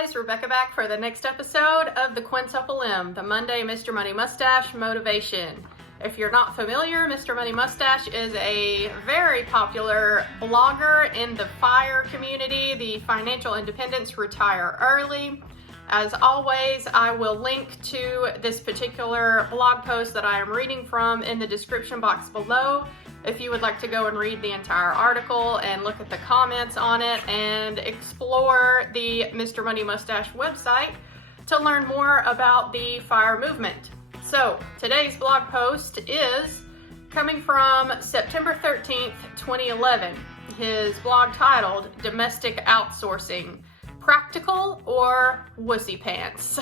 guys, Rebecca back for the next episode of the Quintuple M, the Monday Mr. Money Mustache Motivation. If you're not familiar, Mr. Money Mustache is a very popular blogger in the FIRE community, the Financial Independence Retire Early. As always, I will link to this particular blog post that I am reading from in the description box below if you would like to go and read the entire article and look at the comments on it and explore the Mr. Money Mustache website to learn more about the FIRE movement. So today's blog post is coming from September 13th, 2011. His blog titled Domestic Outsourcing, Practical or Wussy Pants?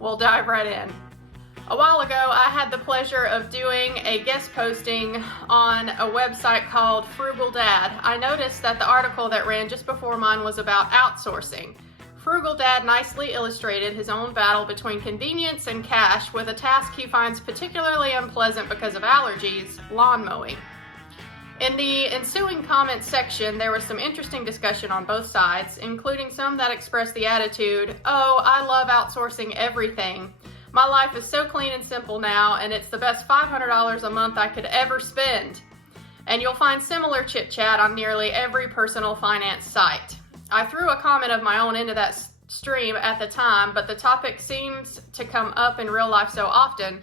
We'll dive right in. A while ago, I had the pleasure of doing a guest posting on a website called Frugal Dad. I noticed that the article that ran just before mine was about outsourcing. Frugal Dad nicely illustrated his own battle between convenience and cash with a task he finds particularly unpleasant because of allergies, lawn mowing. In the ensuing comments section, there was some interesting discussion on both sides, including some that expressed the attitude, "Oh, I love outsourcing everything. My life is so clean and simple now, and it's the best $500 a month I could ever spend." And you'll find similar chit-chat on nearly every personal finance site. I threw a comment of my own into that stream at the time, but the topic seems to come up in real life so often,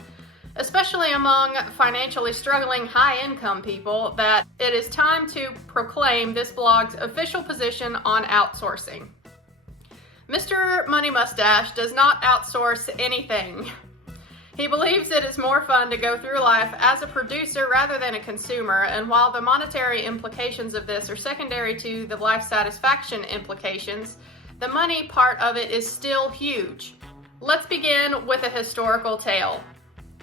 especially among financially struggling high-income people, that it is time to proclaim this blog's official position on outsourcing. Mr. Money Mustache does not outsource anything. He believes it is more fun to go through life as a producer rather than a consumer, and while the monetary implications of this are secondary to the life satisfaction implications, the money part of it is still huge. Let's begin with a historical tale.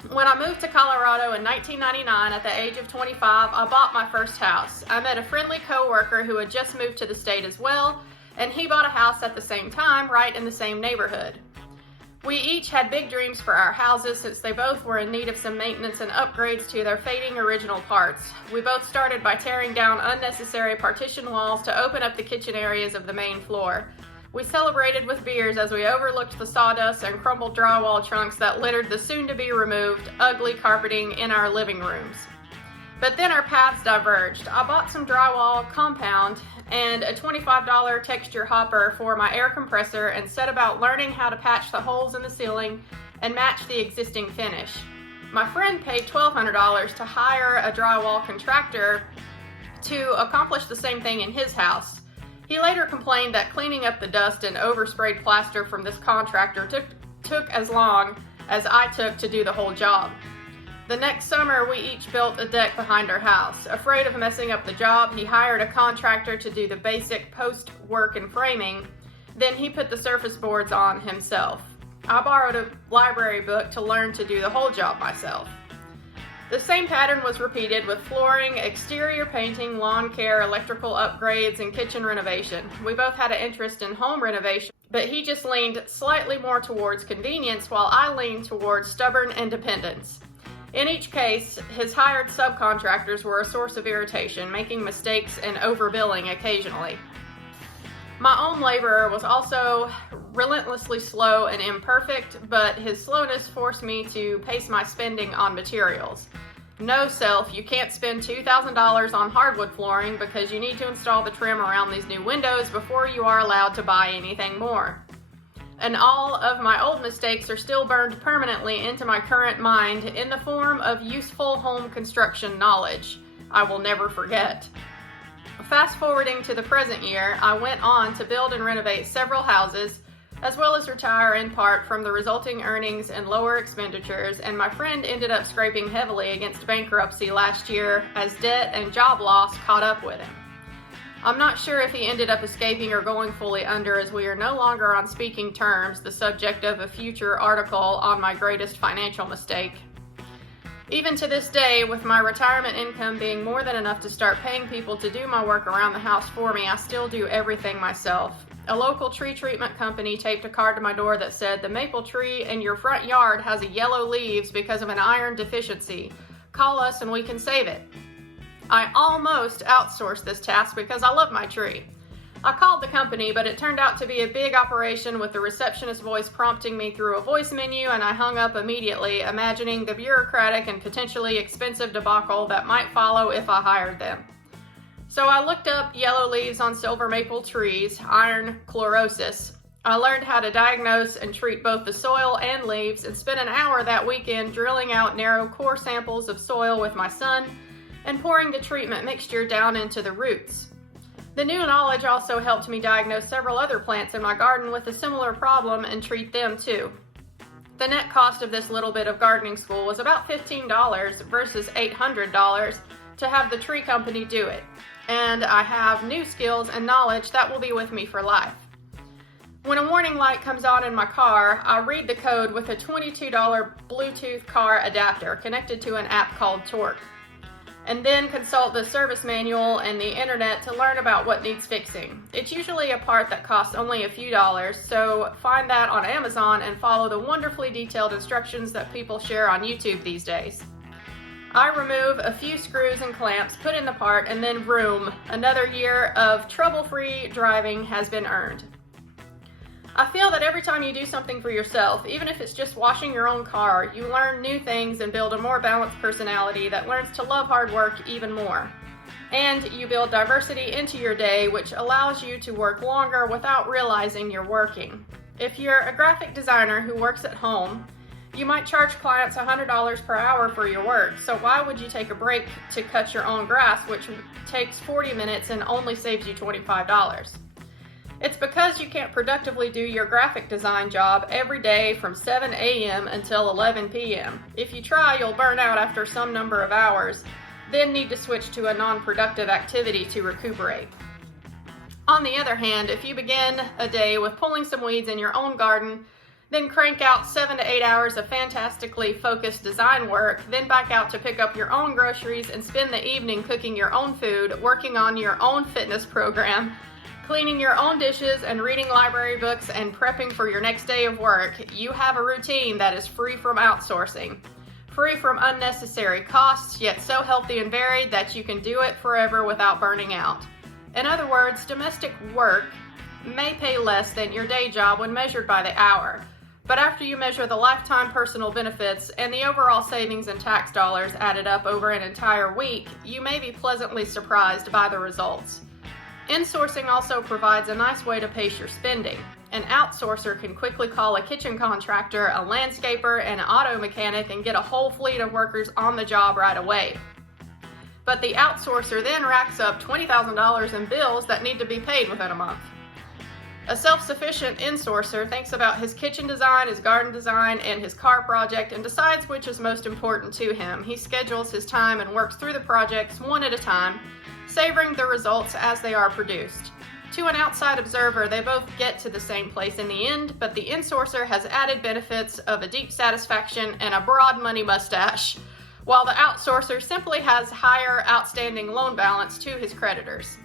When I moved to Colorado in 1999 at the age of 25, I bought my first house. I met a friendly coworker who had just moved to the state as well, and he bought a house at the same time, right in the same neighborhood. We each had big dreams for our houses since they both were in need of some maintenance and upgrades to their fading original parts. We both started by tearing down unnecessary partition walls to open up the kitchen areas of the main floor. We celebrated with beers as we overlooked the sawdust and crumbled drywall chunks that littered the soon-to-be-removed, ugly carpeting in our living rooms. But then our paths diverged. I bought some drywall compound and a $25 texture hopper for my air compressor and set about learning how to patch the holes in the ceiling and match the existing finish. My friend paid $1,200 to hire a drywall contractor to accomplish the same thing in his house. He later complained that cleaning up the dust and oversprayed plaster from this contractor took as long as I took to do the whole job. The next summer, we each built a deck behind our house. Afraid of messing up the job, he hired a contractor to do the basic post-work and framing. Then he put the surface boards on himself. I borrowed a library book to learn to do the whole job myself. The same pattern was repeated with flooring, exterior painting, lawn care, electrical upgrades, and kitchen renovation. We both had an interest in home renovation, but he just leaned slightly more towards convenience while I leaned towards stubborn independence. In each case, his hired subcontractors were a source of irritation, making mistakes and overbilling occasionally. My own laborer was also relentlessly slow and imperfect, but his slowness forced me to pace my spending on materials. No, self, you can't spend $2,000 on hardwood flooring because you need to install the trim around these new windows before you are allowed to buy anything more. And all of my old mistakes are still burned permanently into my current mind in the form of useful home construction knowledge I will never forget. Fast forwarding to the present year, I went on to build and renovate several houses, as well as retire in part from the resulting earnings and lower expenditures, and my friend ended up scraping heavily against bankruptcy last year as debt and job loss caught up with him. I'm not sure if he ended up escaping or going fully under, as we are no longer on speaking terms, the subject of a future article on my greatest financial mistake. Even to this day, with my retirement income being more than enough to start paying people to do my work around the house for me, I still do everything myself. A local tree treatment company taped a card to my door that said, "The maple tree in your front yard has yellow leaves because of an iron deficiency. Call us and we can save it." I almost outsourced this task because I love my tree. I called the company, but it turned out to be a big operation with the receptionist voice prompting me through a voice menu, and I hung up immediately, imagining the bureaucratic and potentially expensive debacle that might follow if I hired them. So I looked up yellow leaves on silver maple trees, iron chlorosis. I learned how to diagnose and treat both the soil and leaves, and spent an hour that weekend drilling out narrow core samples of soil with my son and pouring the treatment mixture down into the roots. The new knowledge also helped me diagnose several other plants in my garden with a similar problem and treat them too. The net cost of this little bit of gardening school was about $15 versus $800 to have the tree company do it. And I have new skills and knowledge that will be with me for life. When a warning light comes on in my car, I read the code with a $22 Bluetooth car adapter connected to an app called Torque, and then consult the service manual and the internet to learn about what needs fixing. It's usually a part that costs only a few dollars, so find that on Amazon and follow the wonderfully detailed instructions that people share on YouTube these days. I remove a few screws and clamps, put in the part, and then vroom, another year of trouble-free driving has been earned. I feel that every time you do something for yourself, even if it's just washing your own car, you learn new things and build a more balanced personality that learns to love hard work even more. And you build diversity into your day, which allows you to work longer without realizing you're working. If you're a graphic designer who works at home, you might charge clients $100 per hour for your work, so why would you take a break to cut your own grass, which takes 40 minutes and only saves you $25? It's because you can't productively do your graphic design job every day from 7 a.m. until 11 p.m. If you try, you'll burn out after some number of hours, then need to switch to a non-productive activity to recuperate. On the other hand, if you begin a day with pulling some weeds in your own garden, then crank out 7 to 8 hours of fantastically focused design work, then back out to pick up your own groceries and spend the evening cooking your own food, working on your own fitness program, cleaning your own dishes and reading library books and prepping for your next day of work, you have a routine that is free from outsourcing, free from unnecessary costs, yet so healthy and varied that you can do it forever without burning out. In other words, domestic work may pay less than your day job when measured by the hour, but after you measure the lifetime personal benefits and the overall savings and tax dollars added up over an entire week, you may be pleasantly surprised by the results. Insourcing also provides a nice way to pace your spending. An outsourcer can quickly call a kitchen contractor, a landscaper, and an auto mechanic and get a whole fleet of workers on the job right away. But the outsourcer then racks up $20,000 in bills that need to be paid within a month. A self-sufficient insourcer thinks about his kitchen design, his garden design, and his car project and decides which is most important to him. He schedules his time and works through the projects one at a time, savoring the results as they are produced. To an outside observer, they both get to the same place in the end, but the insourcer has added benefits of a deep satisfaction and a broad money mustache, while the outsourcer simply has higher outstanding loan balance to his creditors.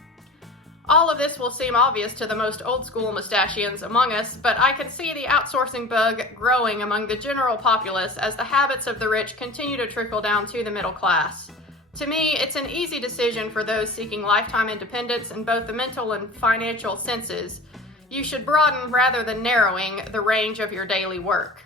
All of this will seem obvious to the most old-school mustachians among us, but I can see the outsourcing bug growing among the general populace as the habits of the rich continue to trickle down to the middle class. To me, it's an easy decision for those seeking lifetime independence in both the mental and financial senses. You should broaden rather than narrowing the range of your daily work.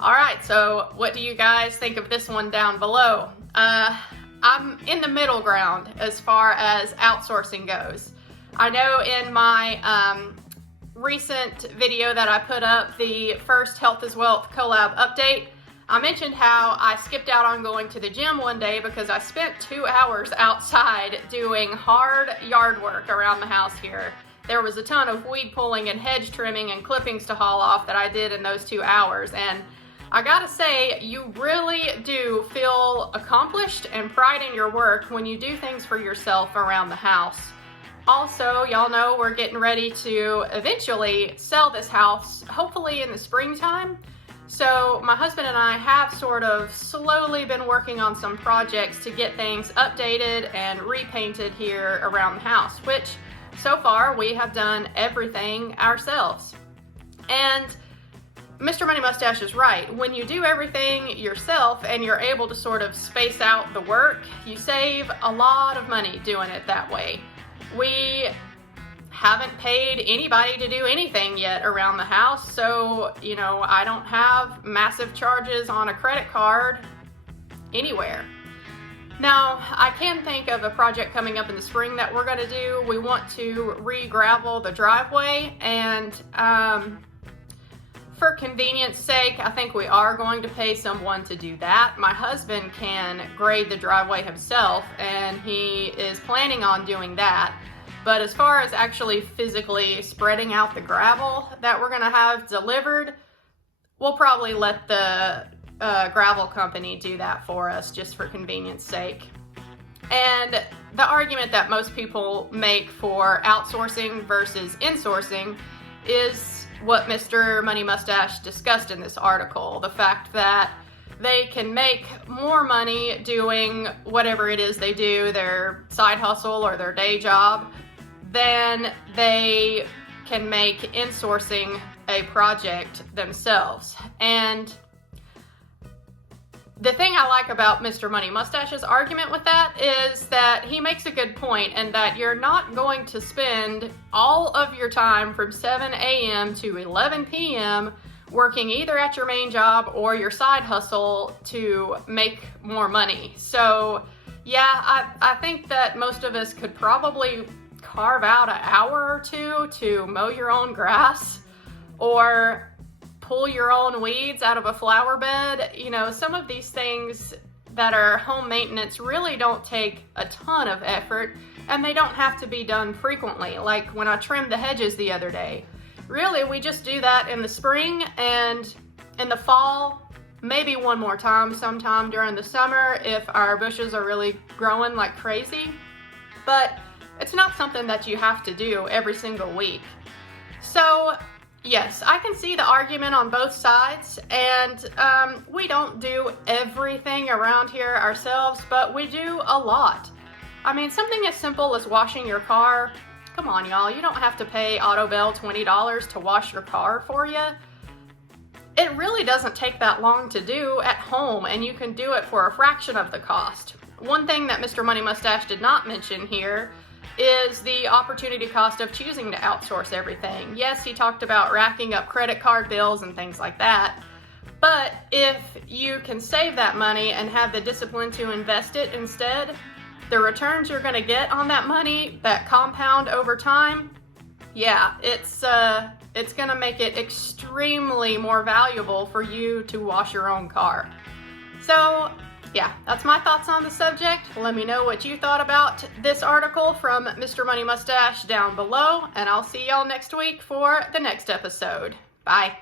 Alright, so what do you guys think of this one down below? I'm in the middle ground as far as outsourcing goes. I know in my recent video that I put up, the first Health is Wealth collab update, I mentioned how I skipped out on going to the gym one day because I spent 2 hours outside doing hard yard work around the house here. There was a ton of weed pulling and hedge trimming and clippings to haul off that I did in those 2 hours, and I gotta say, you really do feel accomplished and pride in your work when you do things for yourself around the house. Also, y'all know we're getting ready to eventually sell this house, hopefully in the springtime. So my husband and I have sort of slowly been working on some projects to get things updated and repainted here around the house, which so far we have done everything ourselves. And Mr. Money Mustache is right. When you do everything yourself and you're able to sort of space out the work, you save a lot of money doing it that way. We haven't paid anybody to do anything yet around the house, so, you know, I don't have massive charges on a credit card anywhere. Now, I can think of a project coming up in the spring that we're going to do. We want to re-gravel the driveway, and for convenience sake, I think we are going to pay someone to do that. My husband can grade the driveway himself, and he is planning on doing that. But as far as actually physically spreading out the gravel that we're going to have delivered, we'll probably let the gravel company do that for us, just for convenience sake. And the argument that most people make for outsourcing versus insourcing is what Mr. Money Mustache discussed in this article. The fact that they can make more money doing whatever it is they do, their side hustle or their day job, than they can make insourcing a project themselves. And the thing I like about Mr. Money Mustache's argument with that is that he makes a good point, and that you're not going to spend all of your time from 7 a.m. to 11 p.m. working either at your main job or your side hustle to make more money. So yeah, I think that most of us could probably carve out an hour or two to mow your own grass or pull your own weeds out of a flower bed. You know, some of these things that are home maintenance really don't take a ton of effort, and they don't have to be done frequently. Like when I trimmed the hedges the other day, really we just do that in the spring, and in the fall maybe one more time sometime during the summer if our bushes are really growing like crazy. But it's not something that you have to do every single week. So yes, I can see the argument on both sides, and we don't do everything around here ourselves, but we do a lot. I mean, something as simple as washing your car. Come on, y'all, you don't have to pay AutoBell $20 to wash your car for you. It really doesn't take that long to do at home, and you can do it for a fraction of the cost. One thing that Mr. Money Mustache did not mention here is the opportunity cost of choosing to outsource everything. Yes, he talked about racking up credit card bills and things like that, but if you can save that money and have the discipline to invest it instead, the returns you're going to get on that money that compound over time, yeah, it's going to make it extremely more valuable for you to wash your own car. So yeah, that's my thoughts on the subject. Let me know what you thought about this article from Mr. Money Mustache down below, and I'll see y'all next week for the next episode. Bye.